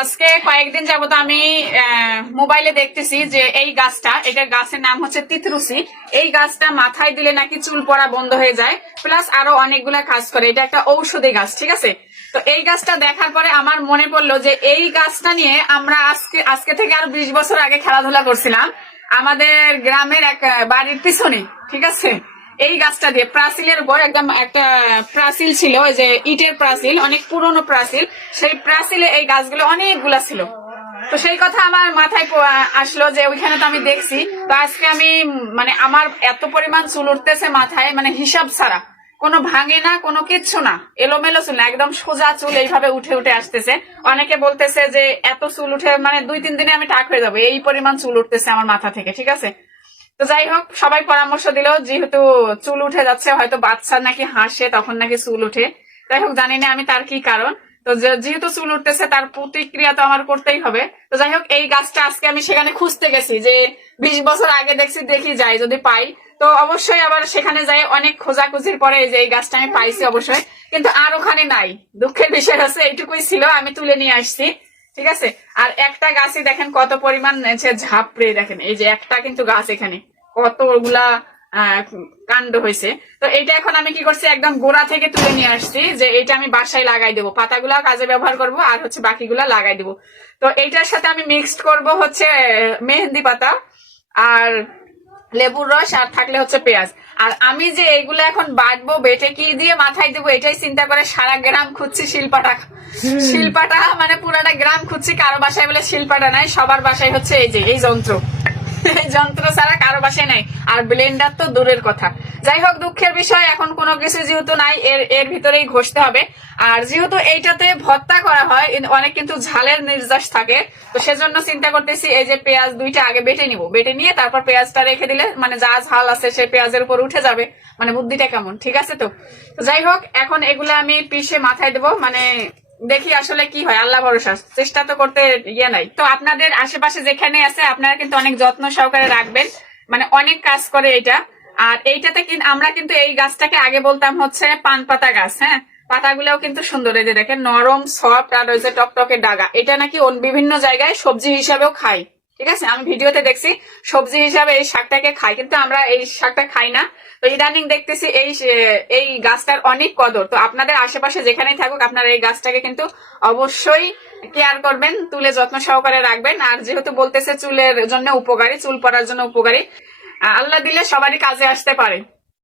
আজকে কয়েকদিন যাবত আমি মোবাইলে দেখতেছি যে এই গাছটা এটা গাছের নাম হচ্ছে তিতরুসি। এই গাছটা মাথায় দিলে নাকি চুল পড়া বন্ধ হয়ে যায়, প্লাস আরও অনেকগুলা কাজ করে। এটা একটা ঔষধি গাছ, ঠিক আছে? তো এই গাছটা দেখার পরে আমার মনে পড়ল যে এই গাছটা নিয়ে আমরা আজকে আজকে থেকে আরও বিশ বছর আগে খেলাধুলা করছিলাম। আমাদের গ্রামের এক বাড়ির পিছনে, ঠিক আছে? এই গাছটা দিয়ে প্রাচীলের উপর একদম একটা প্রাচীল ছিল, ওই যে ইটের প্রাচীল, অনেক পুরনো প্রাচীল। সেই প্রাচীলে এই গাছগুলো অনেকগুলা ছিল। তো সেই কথা আমার মাথায় আসলো যে ওইখানে তো আমি দেখছি। তো আজকে আমি মানে আমার এত পরিমাণ চুল উঠতেছে মাথায় মানে হিসাব ছাড়া। কোনো ভাঙে না, কোনো কিচ্ছু না। এলোমেলো চুল না, একদম সোজা চুল এইভাবে উঠে উঠে আসতেছে। অনেকে বলতেছে যে এত চুল উঠে মানে দুই তিন দিনে আমি টাক হয়ে যাব। এই পরিমাণ চুল উঠতেছে আমার মাথা থেকে, ঠিক আছে? তো যাই হোক, সবাই পরামর্শ দিল, যেহেতু চুল উঠে যাচ্ছে, হয়তো বাচ্চা নাকি হাসে, তখন নাকি চুল উঠে। যাই হোক, জানি না আমি তার কি কারণ। তো যেহেতু চুল উঠতেছে, তার প্রতিক্রিয়া তো আমার করতেই হবে। তো যাই হোক, এই গাছটা আজকে আমি সেখানে খুঁজতে গেছি, যে বিশ বছর আগে দেখছি, দেখি যাই, যদি পাই। তো অবশ্যই আবার সেখানে যাই, অনেক খোঁজাখুঁজির পরে যে এই গাছটা আমি পাইছি অবশ্যই। কিন্তু আর ওখানে নাই। দুঃখের বিষয় হচ্ছে, এইটুকুই ছিল, আমি তুলে নিয়ে আসছি। ঠিক আছে? আর একটা গাছে দেখেন কত পরিমাণ হচ্ছে ঝাপড়ে দেখেন। এই যে একটা কিন্তু গাছ এখানে। কতগুলা কাণ্ড হয়েছে। তো এটা এখন আমি কি করছি, একদম গোড়া থেকে তুলে নিয়ে আসছি যে এটা আমি বাসায় লাগাই দেবো। পাতাগুলা কাজে ব্যবহার করব আর হচ্ছে বাকিগুলা লাগাই দেবো। তো এইটার সাথে আমি মিক্সড করব হচ্ছে মেহেন্দি পাতা আর লেবুর রস আর থাকলে হচ্ছে পেঁয়াজ। আর আমি যে এগুলো এখন বাটবো বেটে কি দিয়ে মাথায় দেবো এটাই চিন্তা করে সারা গ্রাম খুঁজছি শিল্পাটা। শিল্পাটা মানে পুরাটা গ্রাম খুঁজছি কারও বাসায় বলে শিল্পাটা নাই সবার বাসায় হচ্ছে এই যে এই যন্ত্র। এই যন্ত্র ছাড়া কারও বাসায় নাই। আর ব্লেন্ডার তো দূরের কথা। যাই হোক দুঃখের বিষয়, এখন কোনো কিছু যেহেতু নাই, এর এর ভিতরেই ঘষতে হবে। আর যেহেতু এইটাতে ভর্তা করা হয় অনেক কিন্তু ঝালের নির্যাস থাকে, তো সেজন্য চিন্তা করতেছি, এই যে পেঁয়াজ দুইটা আগে বেটে নিব। বেটে নিয়ে তারপর পেঁয়াজটা রেখে দিলে মানে যা ঝাল আছে সেই পেঁয়াজের উপর উঠে যাবে। মানে বুদ্ধিটা কেমন, ঠিক আছে তো? তো যাই হোক এখন এগুলো আমি পিষে মাথায় দেবো মানে দেখি আসলে কি হয়, আল্লাহ ভরসা। চেষ্টা তো করতে ইয়ে নাই। তো আপনাদের আশেপাশে যেখানে আছে, আপনারা কিন্তু অনেক যত্ন সহকারে রাখবেন। মানে অনেক কাজ করে এটা। আর এইটাতে কিন্তু আমরা কিন্তু এই গাছটাকে আগে বলতাম হচ্ছে পান পাতা গাছ হ্যাঁ? পাতাগুলোও কিন্তু সুন্দর, এই যে দেখেন, নরম, সফট, আর ওই যে টকটকে ডাগা। এটা নাকি বিভিন্ন জায়গায় সবজি হিসাবেও খাই, ঠিক আছে? আমি ভিডিওতে দেখছি, সবজি হিসাবে এই শাকটাকে খাই, কিন্তু আমরা এই শাকটা খাই না। তো ইদানিং দেখতেছি এই এই গাছটার অনেক কদর। তো আপনাদের আশেপাশে যেখানেই থাকুক, আপনারা এই গাছটাকে কিন্তু অবশ্যই কেয়ার করবেন, তুলে যত্ন সহকারে রাখবেন। আর যেহেতু বলতেছে চুলের জন্য উপকারী, চুল পড়ার জন্য উপকারী আল্লাহ দিলে সবারই কাজে আসতে পারে।